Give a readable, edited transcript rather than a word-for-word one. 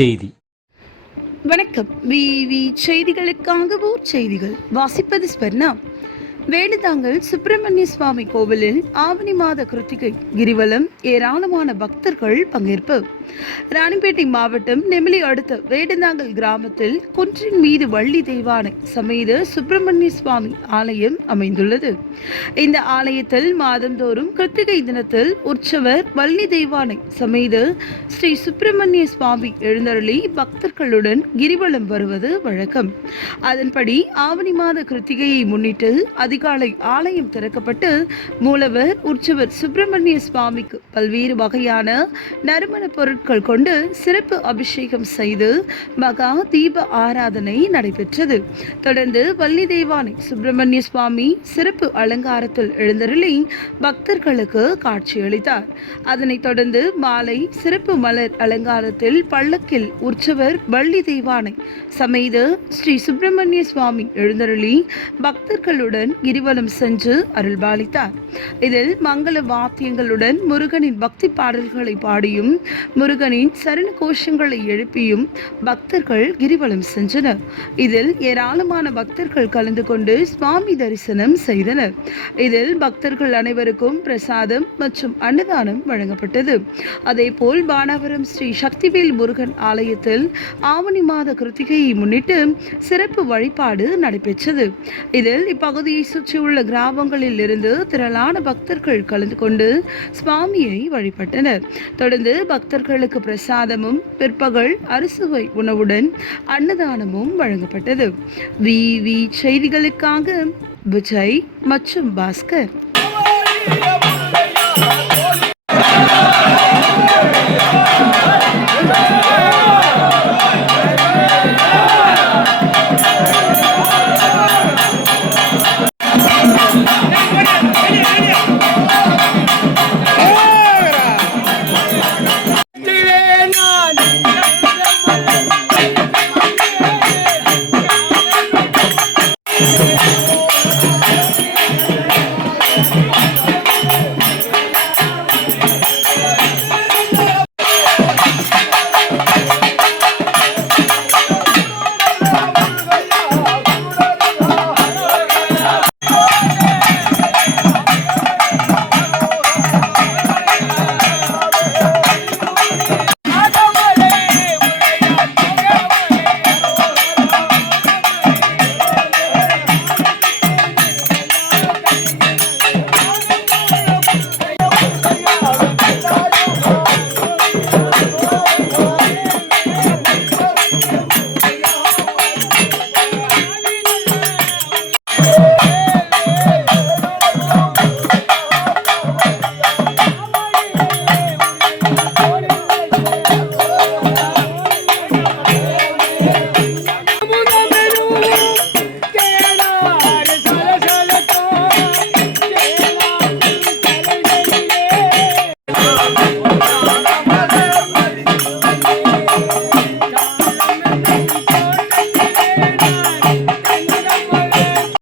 செய்தி. வணக்கம். விவி செய்திகளுக்காக ஊர் செய்திகள் வாசிப்பது ஸ்வர்ணா. வேடந்தாங்கல் சுப்பிரமணிய சுவாமி கோவிலில் ஆவணி மாத கிருத்திகை கிரிவலம் ஏராளமான பக்தர்கள் பங்கேற்பு. ராணிப்பேட்டை மாவட்டம் நெமிலி அடுத்த வேடந்தாங்கல் கிராமத்தில் குன்றின் மீது வள்ளி தெய்வானை சமேத சுப்பிரமணிய சுவாமி ஆலயம் அமைந்துள்ளது. இந்த ஆலயத்தில் மாதந்தோறும் கிருத்திகை தினத்தில் உற்சவர் வள்ளி தெய்வானை சமேத ஸ்ரீ சுப்பிரமணிய சுவாமி எழுந்தருளி பக்தர்களுடன் கிரிவலம் வருவது வழக்கம். அதன்படி ஆவணி மாத கிருத்திகையை முன்னிட்டு அதிகாலை ஆலயம் திறக்கப்பட்டு மூலவர் உற்சவர் சுப்பிரமணிய சுவாமிக்கு பல்வேறு வகையான நறுமண பொருட்கள் கொண்டு சிறப்பு அபிஷேகம் செய்து மகா தீப ஆராதனை நடைபெற்றது. தொடர்ந்து வள்ளி தெய்வானை சுப்பிரமணிய சுவாமி சிறப்பு அலங்காரத்தில் எழுந்தருளி பக்தர்களுக்கு காட்சியளித்தார். அதனைத் தொடர்ந்து மாலை சிறப்பு மலர் அலங்காரத்தில் பல்லக்கில் உற்சவர் வள்ளி தெய்வானை சமேத ஸ்ரீ சுப்பிரமணிய சுவாமி எழுந்தருளி பக்தர்களுடன் கிரிவலம் சென்று அருள்பாலித்தார். இதில் மங்கள வாத்தியங்களுடன் முருகனின் பக்தி பாடல்களை பாடியும் முருகனின் சரண கோஷங்களை எழுப்பியும் பக்தர்கள் கிரிவலம் சென்றனர். இதில் ஏராளமான பக்தர்கள் கலந்து கொண்டு சுவாமி தரிசனம் செய்தனர். இதில் பக்தர்கள் அனைவருக்கும் பிரசாதம் மற்றும் அன்னதானம் வழங்கப்பட்டது. அதேபோல் பானாவரம் ஸ்ரீ சக்திவேல் முருகன் ஆலயத்தில் ஆவணி மாத கிருத்திகையை முன்னிட்டு சிறப்பு வழிபாடு நடைபெற்றது. இதில் இப்பகுதியை சுற்றியுள்ள கிராமங்களில் இருந்து திரளான பக்தர்கள் கலந்து கொண்டு சுவாமியை வழிபட்டனர். தொடர்ந்து பக்தர்களுக்கு பிரசாதமும் பிற்பகல் அறுசுவை உணவுடன் அன்னதானமும் வழங்கப்பட்டது. விவி செய்திகளுக்காக விஜய் மற்றும் பாஸ்கர்.